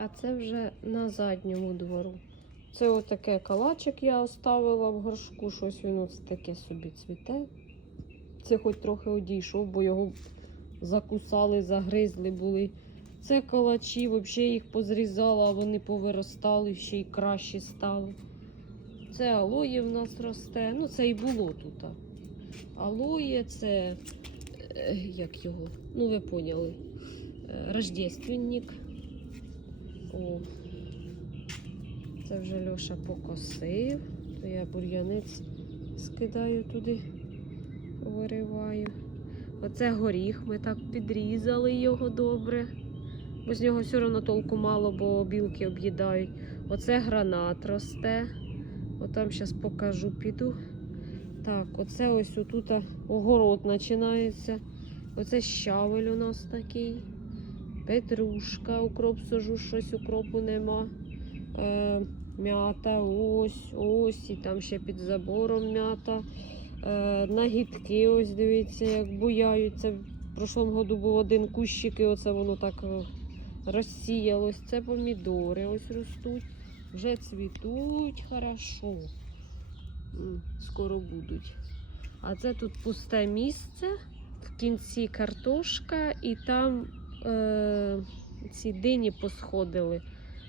А це вже на задньому двору. Це отаке калачик я оставила в горшку, щось він ось таке собі цвіте. Це хоч трохи одійшов, бо його закусали, загризли були. Це калачі, взагалі їх позрізала, а вони повиростали, ще й кращі стали. Це алоє в нас росте. Ну, це і було тут. Алоє, це е, як його? Ну, ви поняли. Е, Рождественник. О. Це вже Льоша покосив. То я бур'янець скидаю туди, вириваю. Оце горіх, ми так підрізали його добре. Бо з нього все одно толку мало, бо білки об'їдають. Оце гранат росте. Отам зараз покажу, піду. Так, оце ось отут огород починається. Оце щавель у нас такий. Петрушка, укроп сажу, щось укропу нема. Е, м'ята, ось, ось, і там ще під забором м'ята. Е, нагідки, ось дивіться, як буяються. В прошлому году був один кущик, і оце воно так е, розсіялось. Це помідори ось ростуть. Вже цвітуть хорошо. Скоро будуть. А це тут пусте місце. В кінці картошка, і там е, ці дині посходили.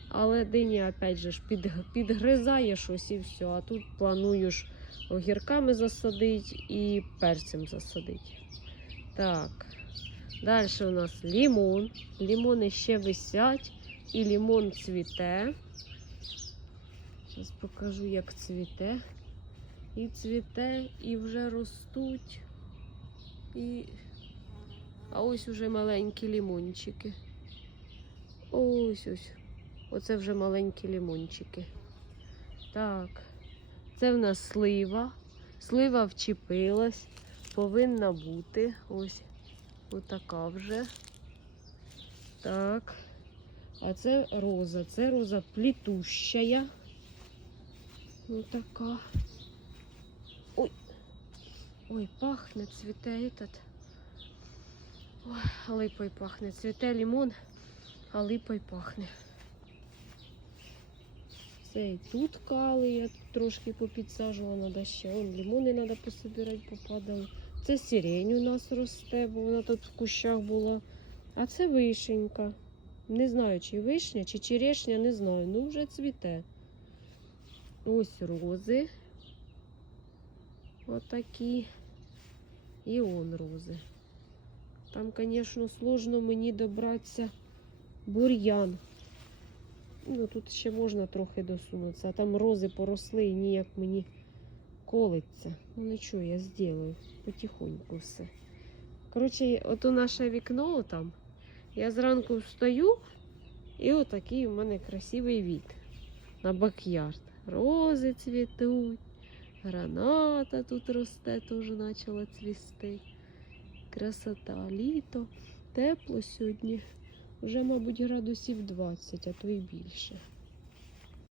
Але дині, опять же, під, підгризає щось і все. А тут планую ж огірками засадити і перцем засадити. Так. Далі у нас лімон. Лімони ще висять, і лімон цвіте. Зараз покажу, як цвіте. І цвіте, і вже ростуть. І... А ось уже маленькі лімончики. Ось ось. Оце вже маленькі лімончики. Так, це в нас слива. Слива вчепилась, повинна бути. Ось отака вже. Так. А це роза. Це роза плітущая. Отака. Ой. Ой, пахне, цвіте этот. Ой, липой пахне. Цвіте лимон, а липой пахне. Це і тут кали, я трошки попідсаджувала, треба ще. Вон лимони треба пособирати, попадали. Це сирень у нас росте, бо вона тут в кущах була. А це вишенька. Не знаю, чи вишня, чи черешня, не знаю. Ну вже цвіте. Ось рози. Отакі. І он рози. Там, звісно, сложно мені добратися бур'ян. Ну, тут ще можна трохи досунутися, а там рози поросли і ніяк мені колиться. Ну нічого, я зроблю потихоньку все. Коротше, ото наше вікно там. Я зранку встаю, і отакий у мене красивий від на бакярд. Рози цвітуть, граната тут росте, теж почала цвісти. Красота, літо, тепло сьогодні. Вже, мабуть, градусів 20, а то й більше.